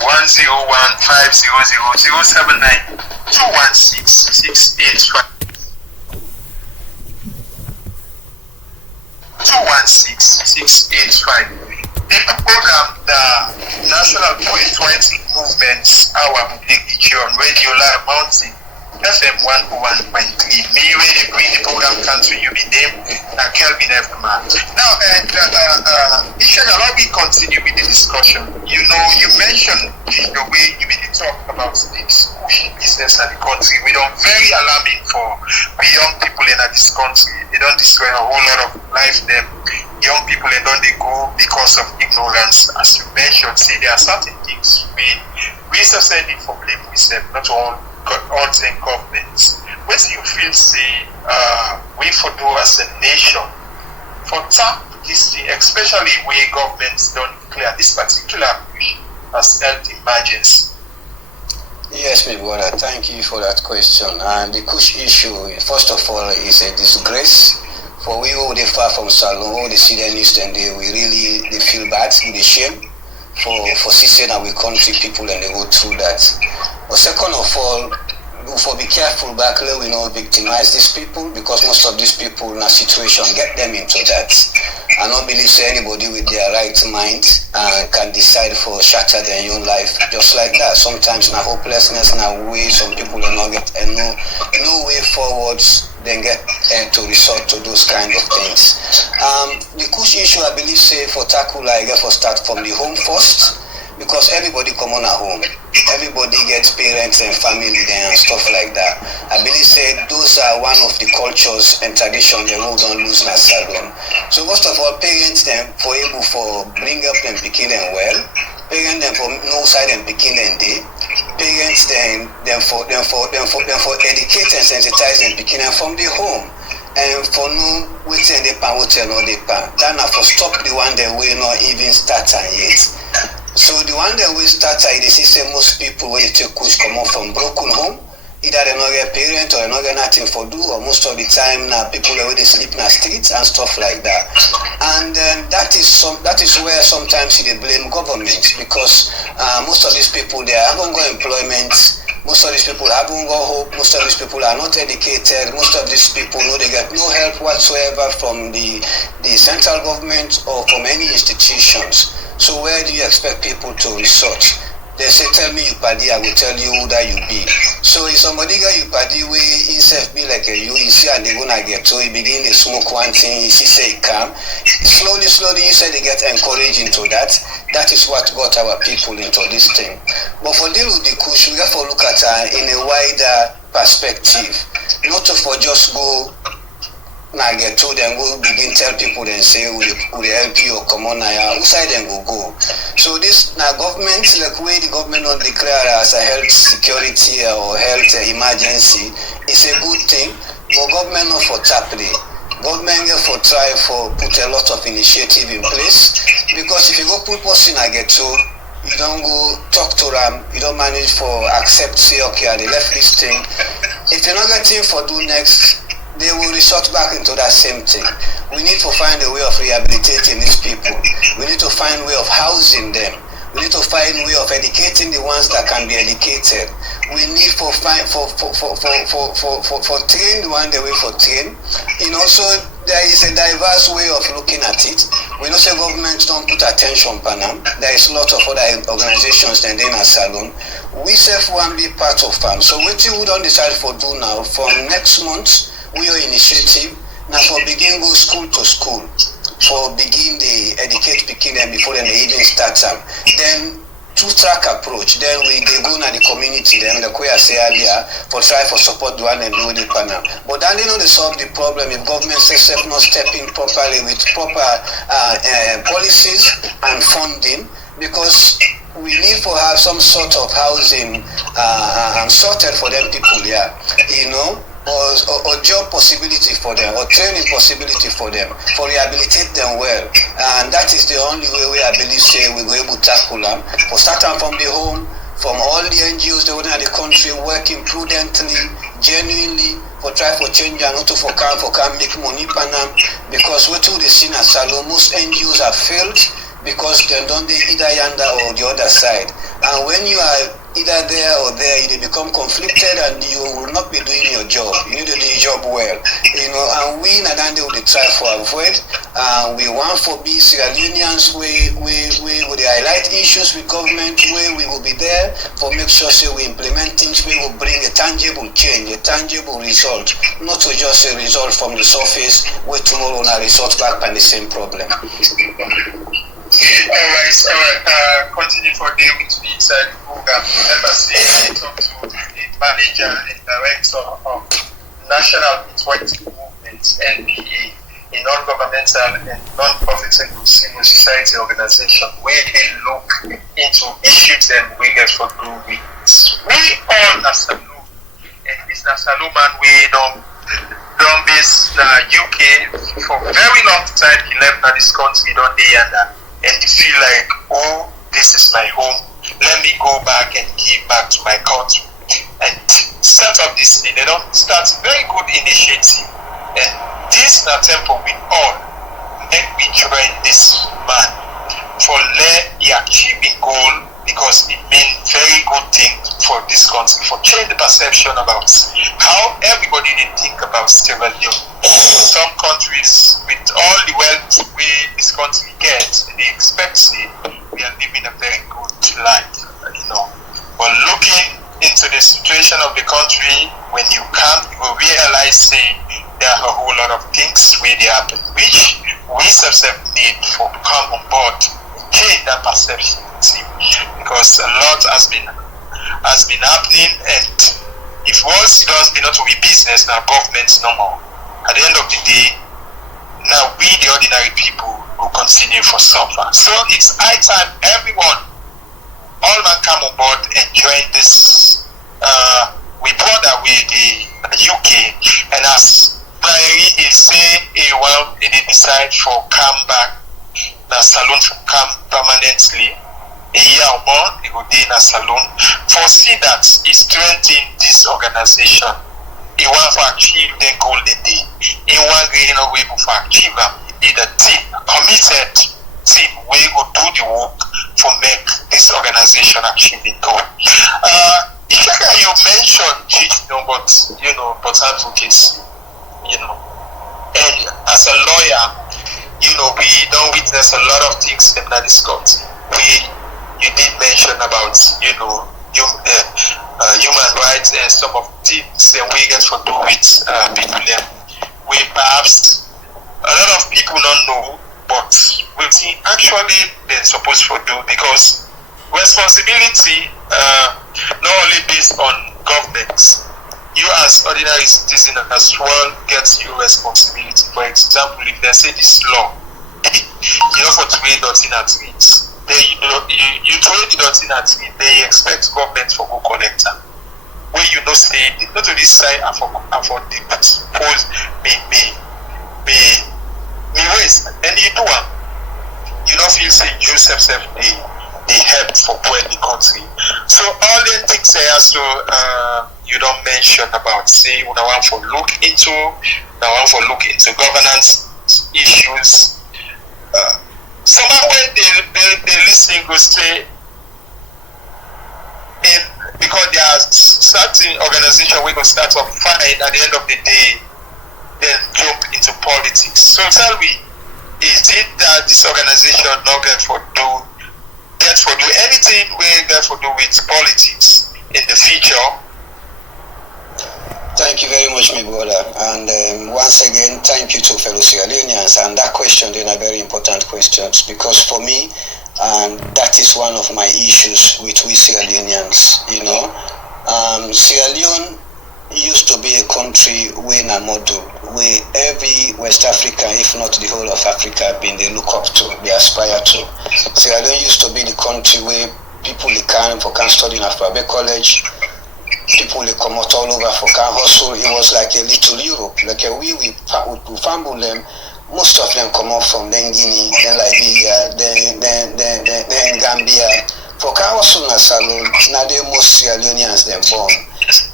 101-500-079-216-685. 216-685. The program, the National Patriotic Movement's Hour on Radio Live Mountain, FM 101.3. Me really bring the program country you be named Kelvin F. Man. Now, inshallah, we continue with the discussion. You know, you mentioned the way you been talking about this business in the country. We don't very alarming for the young people in this country. They don't destroy a whole lot of life. Them young people and don't they go because of ignorance. As you mentioned, see there are certain things we society for blame ourselves, not all and governments. What do you feel say we for do as a nation for tap this thing, especially where governments don't declare this particular push as health emergency? Yes, my brother, thank you for that question. And the Kush issue, first of all, is a disgrace. For we who they far from Salon, who they see the news and they feel bad, they shame for seeing our country people and they go through that. But second of all, for be careful back there, we not victimize these people, because most of these people in a situation get them into that. I don't believe say anybody with their right mind can decide for shatter their own life just like that. Sometimes na hopelessness, na way some people will not get no way forwards, then get to resort to those kind of things. The Kush issue, I believe say for tackle, I get for start from the home first. Because everybody come on at home, everybody gets parents and family there and stuff like that. I believe say those are one of the cultures and traditions they will don't lose in a salon. So first of all, parents them for able for bring up them picking them well, parents them for no side and picking them day, parents them for educate and sensitize and picking them from the home. And for no waiting the pan, waiting or the pan. Then for stop the one that will not even start yet. So the one that we start, they see say most people when they take Kush come out from broken home, either they not get parent or they not get nothing for do, or most of the time now people are they sleep in the streets and stuff like that. And that is where sometimes they blame government, because most of these people they haven't got employment. Most of these people haven't got hope. Most of these people are not educated. Most of these people know they get no help whatsoever from the central government or from any institutions. So where do you expect people to resort? They say, tell me you paddy, I will tell you who that you be. So if somebody got you paddy, we himself be like you see and they gonna get to, he begin to smoke one thing, he see say he come. Slowly, you say they get encouraged into that. That is what got our people into this thing. But for deal with the Kush, we have to look at in a wider perspective. Not to for just go now get told and go begin tell people and say we help you or come on now who side them go. So this now government, like way the government don't declare as a health security or health emergency, it's a good thing, but government not for tapping. Government get for try for put a lot of initiative in place, because if you go put person I get to, you don't go talk to them, you don't manage for accept say okay they left this thing. If you're not getting for do next, they will resort back into that same thing. We need to find a way of rehabilitating these people. We need to find a way of housing them. We need to find a way of educating the ones that can be educated. We need for train the one the way for train. You know, so there is a diverse way of looking at it. We know say government don't put attention on them. There is a lot of other organizations than in a salon. We self want to be part of them. So what you don't decide for do now from next month. We are initiative now for begin go school to school, for begin the educate picking them before they even start them. Then two-track approach. Then they go na the community. Then the way I say earlier for try for support the one and do the panel. But then they know they solve the problem if government says not stepping properly with proper policies and funding, because we need to have some sort of housing sorted for them people here, you know. Or job possibility for them, or training possibility for them, for rehabilitate them well. And that is the only way we I believe say we go able to tackle them. For starting from the home, from all the NGOs that within the country working prudently, genuinely, for try for change and not to for can make money for them. Because what do they see as Salon, most NGOs have failed because they don't either yonder or the other side. And when you are either there or there, you become conflicted and you will not be doing your job. You need to do your job well. And we in Adande will try for avoid. We want for be Sierra Leoneans, we will highlight issues with government where we will be there for make sure we implement things, we will bring a tangible change, a tangible result, not to just a result from the surface where tomorrow now result back on the same problem. Alright, continue for day with me inside the program. Remember, say, talk to the manager and director of National Patriotic Movements, NPM, a non-governmental and non-profitable civil society organization where they look into issues and we get for do with. We all as a look, and this Nassau man, we don't base UK for a very long time. He left this country, don't they, and you feel like, oh, this is my home, let me go back and give back to my country and set up this thing. They don't start very good initiative, and this na temple with all make we join this man for let he achieve his goal, because it means very good thing for this country, for change the perception about how everybody they think about Sierra Leone. Some countries, with all the wealth we this country gets, they expect we are living a very good life, But looking into the situation of the country, when you come, you will realize there are a whole lot of things where they happen, which we themselves need for come on board and change that perception. Because a lot has been happening, and if once it does be not to be business, now government's no more. At the end of the day, now we the ordinary people will continue for suffer. So it's high time everyone, all man come on board and join this. We brought away the UK, and as Brian is saying, they decide for come back, the saloon to come permanently. A year or more, they go in a saloon. Foresee that he strengthen this organization. He want to achieve the golden day. He want to way to achieve them. He need a team, committed team, we go do the work for make this organization achieve the goal. You mentioned but advocacy, and as a lawyer, we don't witness a lot of things in this country. You did mention about human rights and some of the things and we get for do with people we perhaps a lot of people don't know, but we see actually they're supposed to do, because responsibility not only based on governments, you as ordinary citizen as well gets your responsibility. For example, if they say this law, for trade or in trees, you throw the dot in at it, they expect government for go collect them. Where say not to this side for the pose me waste, and you do them. You don't feel say Joseph they help for poor the country. So all the things I also you don't mention about say when I want for look into governance issues. Somehow when they listening go say, because there are certain organizations we go start up fight at the end of the day, then jump into politics. So tell me, is it that this organization not get for do anything we get for do with politics in the future? Thank you very much, my brother. And once again, thank you to fellow Sierra Leoneans. And that question, they are very important questions, because for me, that is one of my issues with we Sierra Leoneans. Sierra Leone used to be a country where a model where every West Africa, if not the whole of Africa, they look up to, they aspire to. Sierra Leone used to be the country where people can study in Afro-Abe College. People they come out all over for can hustle. It was like a little Europe, like we fumble them. Most of them come out from then Guinea, then Liberia, then Gambia. For can hustle na salon, now they most Sierra Leoneans them born.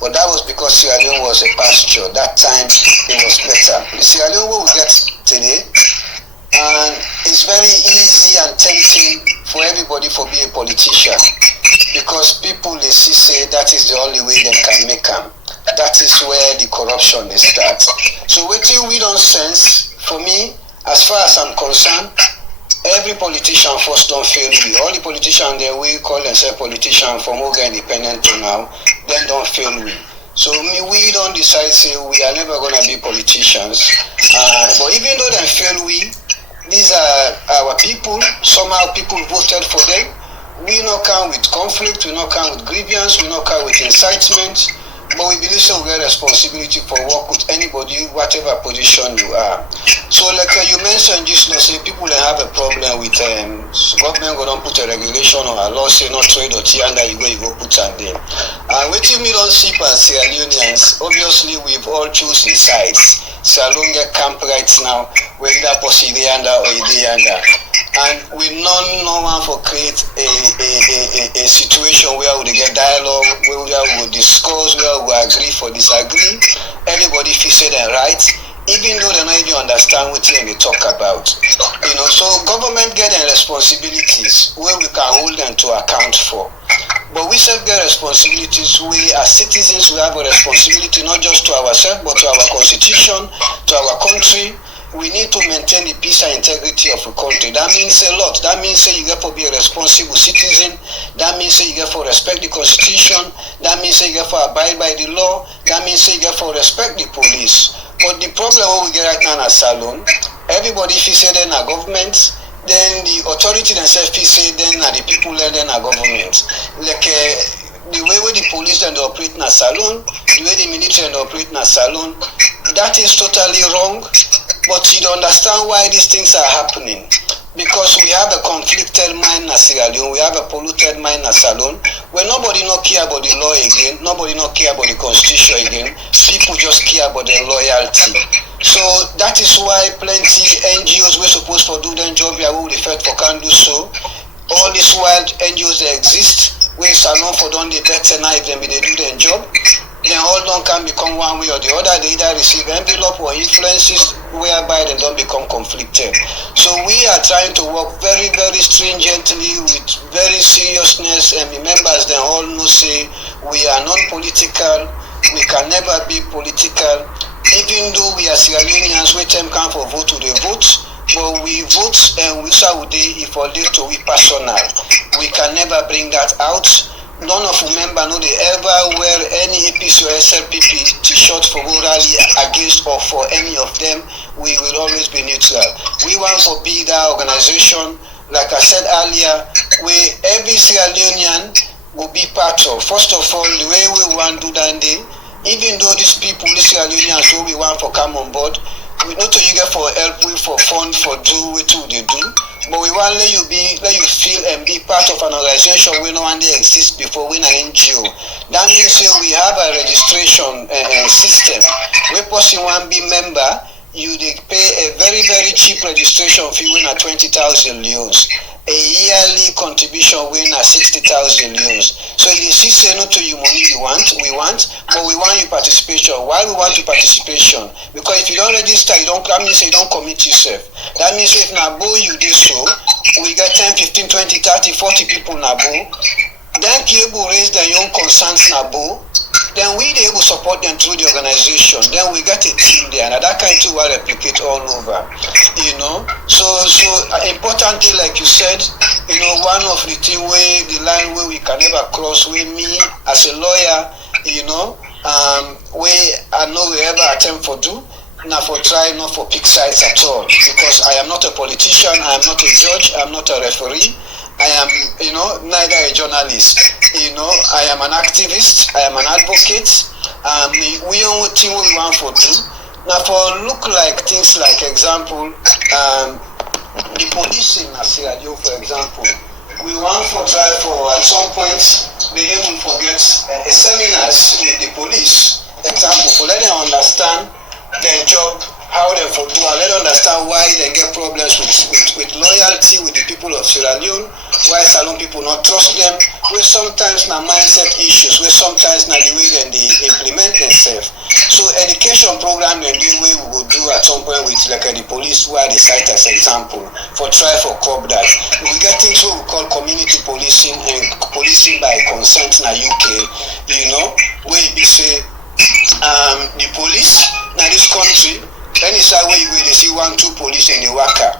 But that was because Sierra Leone was a pasture. That time it was better. The Sierra Leone we get today, and it's very easy and tempting for everybody for be a politician. because people they see say that is the only way they can make them. That is where the corruption they start. So waiting we don't sense, for me, as far as I'm concerned, every politician first don't fail we. All the politicians that we call themselves politicians from Oga Independent to now, then don't fail we. So we don't decide say we are never gonna be politicians. But even though they fail we, these are our people. Somehow people voted for them. We not come with conflict, we not come with grievance, we not come with incitement. But we believe so we get responsibility for work with anybody, whatever position you are. So like you mentioned just now, say people that have a problem with government go don't put a regulation or a law say not trade or tianda you go put on them. And waiting me don't see as Sierra Leoneans, obviously we've all chosen sides. Salon get camp right now, whether possibly under or under. And we no one for create a situation where we get dialogue, where we will discuss, where we agree for disagree. Everybody feels they're right, even though they don't even understand what they talk about. So government get their responsibilities where we can hold them to account for. But we self get responsibilities. We as citizens, we have a responsibility not just to ourselves, but to our constitution, to our country. We need to maintain the peace and integrity of the country. That means a lot. That means you get to be a responsible citizen. That means you get to respect the constitution. That means you get to abide by the law. That means you get to respect the police. But the problem we get right now in Salon, everybody feels say they're not government, then the authority themselves feels say then are the people then are government. Like the way the police then operate in a Salon, the way the military then operate in a Salon, that is totally wrong. But you don't understand why these things are happening. Because we have a conflicted mind in Sierra Leone, we have a polluted mind in Salon, where nobody not care about the law again, nobody not care about the constitution again, people just care about their loyalty. So that is why plenty NGOs were supposed to do their job here, who effect for can do so. All these wild NGOs that exist, where Salon for done the better now if they do their job. Then all don't can become one way or the other. They either receive envelope or influences whereby they don't become conflicted. So we are trying to work very, very stringently with very seriousness, and the members then all know say we are non-political, we can never be political. Even though we are Sierra Leoneans, we time come for vote to the vote, but we vote and we shall if all day to we personal. We can never bring that out. None of member know they ever wear any APC or SLPP t-shirt for rally against or for any of them. We will always be neutral. We want to be that organization, like I said earlier, where every Sierra Leonean will be part of. First of all, the way we want to do that day, even though these people, these Sierra Leoneans, who we want to come on board, we not to you get for help, we for fund, for do what they do. But we want let you feel and be part of an organization we know and they exist before we an NGO. That means we have a registration system. We person one be member, you they pay a very, very cheap registration fee when at 20,000 leones. A yearly contribution win at 60,000 leones. So it is say not to you money we want, but we want your participation. Why we want your participation? Because if you don't register, that means you don't commit yourself. That means if Nabo you do so, we get 10, 15, 20, 30, 40 people Nabo, then Kiebo raise their own concerns Nabo, then we able to support them through the organization. Then we get a team there, and that kind of will replicate all over. So importantly, like you said, one of the thing where the line where we can never cross with me as a lawyer, where I know we ever attempt for do, not for try, not for pick sides at all, because I am not a politician, I am not a judge, I am not a referee. I am, neither a journalist. I am an activist. I am an advocate. We own what we want for do. Now, for look like things like example, the police in Sierra Leone, for example, we want for try for at some point be able to forget a seminars with the police. Example, for let them understand their job. How they for do and let them understand why they get problems with loyalty with the people of Sierra Leone, why Salon people not trust them, where sometimes na mindset issues, where sometimes na the way they implement themselves. So education program and the way we will do at some point with like the police where they cite as example for try for curb that. We get things what we call community policing and policing by consent na UK, you know, where we say the police na this country, any side where you go they see 1-2 police in the worker,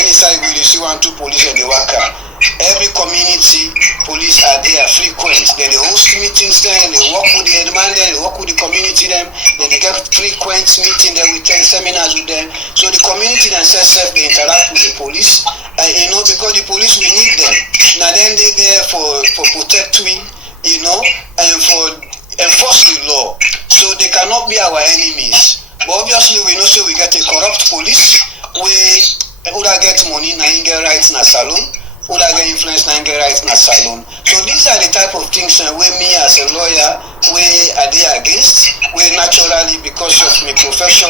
any side where you see 1-2 police in the worker. Every community police are there frequent. Then they host meetings there, and they work with the demand, they work with the community them, then they get frequent meeting there with them, seminars with them. So the community themselves they interact with the police, you know, because the police we need them. Now then they there for protect we, you know, and for enforce the law. So they cannot be our enemies. But obviously we know so we get a corrupt police, we who get money na get rights na salon. Who get influence and get right in a salon. So these are the type of things where me as a lawyer where are they against, where naturally because of my profession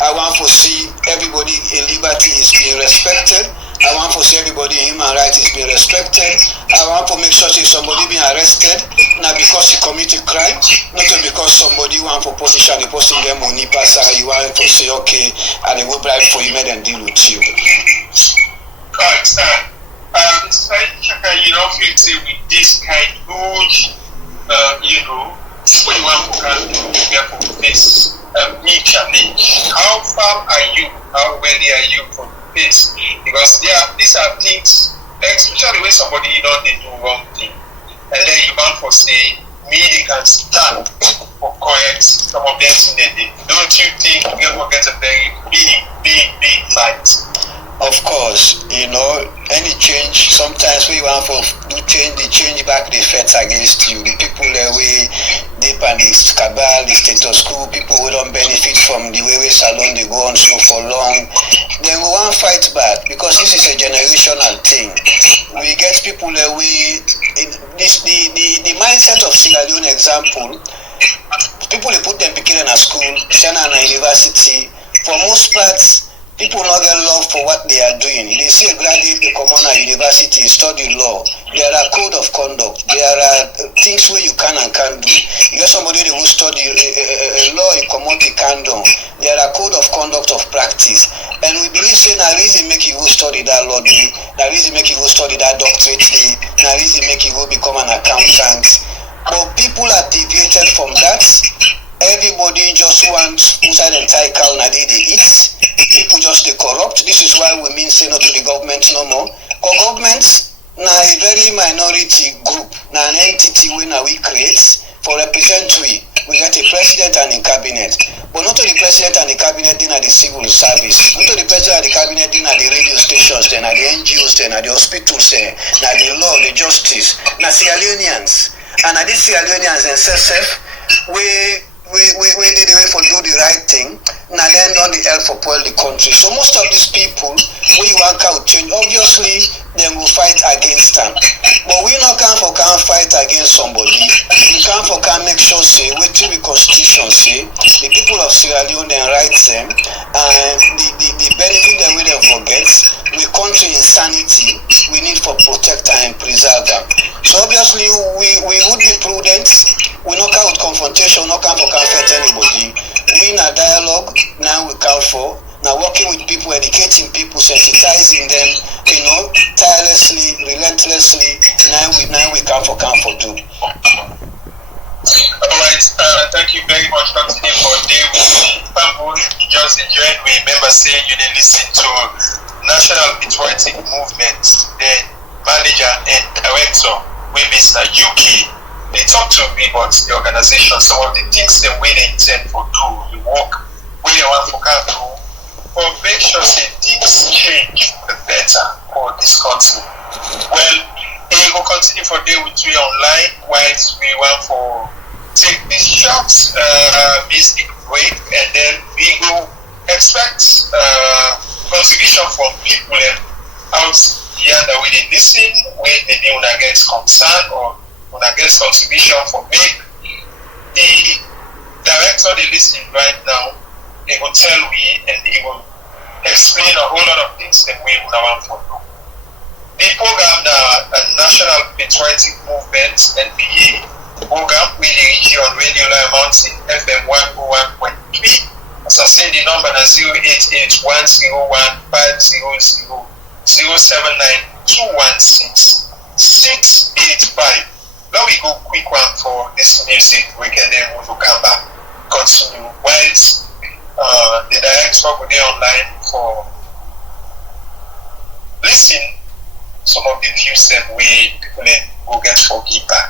I want to see everybody in liberty is being respected. I want to see everybody in human rights is being respected. I want to make sure that somebody being arrested not because he committed crime, not because somebody want to punish and the person get money pass you want to say okay and they will bribe for you and then deal with you. Right, Mr. Chaka, you know, if you say with this kind of huge, you know, what you want to face new challenge. How far are you? How ready are you for this? Because these are things, especially when somebody you know they do wrong thing, and then you want to say, me they can stand for correct some of them things they did. Don't you think you will get a very big fight? Of course, you know, any change, sometimes we want to do change, they change back the effects against you. The people that we deep and the cabal, the status quo, people who don't benefit from the way we salon they go on so for long, then we want to fight back because this is a generational thing. We get people that we, the mindset of Sierra Leone example, people they put them picking in a school, send them in a university, for most parts, people not get love for what they are doing. They see a graduate, they come on a university, study law. There are code of conduct. There are things where you can and can't do. You get somebody who study a law, you come out, you can't do. There are code of conduct of practice. And we believe saying that reason make you go study that law, that reason make you go study that doctorate, that reason make you go become an accountant. But people are deviated from that. Everybody just wants inside the entire cow na they eat. People just they corrupt. This is why we mean say no to the government no more. Because government na a very minority group, na an entity we create for represent we. We get a president and a cabinet. But not to the president and the cabinet, then are the civil service. Not to the president and the cabinet, then are the radio stations, then are the NGOs, then are the hospitals, then are the law, the justice, na Sierra Leoneans. And are these Sierra Leoneans themselves, we did the way for do the right thing, now then don't the help for spoil the country. So most of these people, when you want to change, obviously they will fight against them. But we not can't fight against somebody. We can't make sure say what the constitution say, the people of Sierra Leone then rights them, and the benefit that we don't forget, we country insanity, we need for protect and preserve them. So obviously we would be prudent. We not count confrontation, not count for fight anybody. We in a dialogue, now we count for, now working with people, educating people, sensitizing them, you know, tirelessly, relentlessly, now we count for do. Alright, thank you very much, Captain, for the just enjoying. Remember saying you didn't listen to National Patriotic Movement, then manager and director, we Mr. UK. They talk to me about the organization, some of the things that we intend for do, the work we want for can do, for make sure that things change for the better for this country. Well, we will continue for day with you online, whilst we want for take this short music break, and then we will expect contribution from people out here that we didn't listen, when they don't get concern or when I get contribution for make the director they listen right now, they will tell me and they will explain a whole lot of things that we would want to know. The program the National Patriotic Movement NPM program we reach you on Radio Live Mountain FM 101.3. As I said, the number is 088-101-500-079-216-685. Now we go quick. this music, we get them to come back, continue. Whilst the director will be online for listen some of the views that we will get for feedback.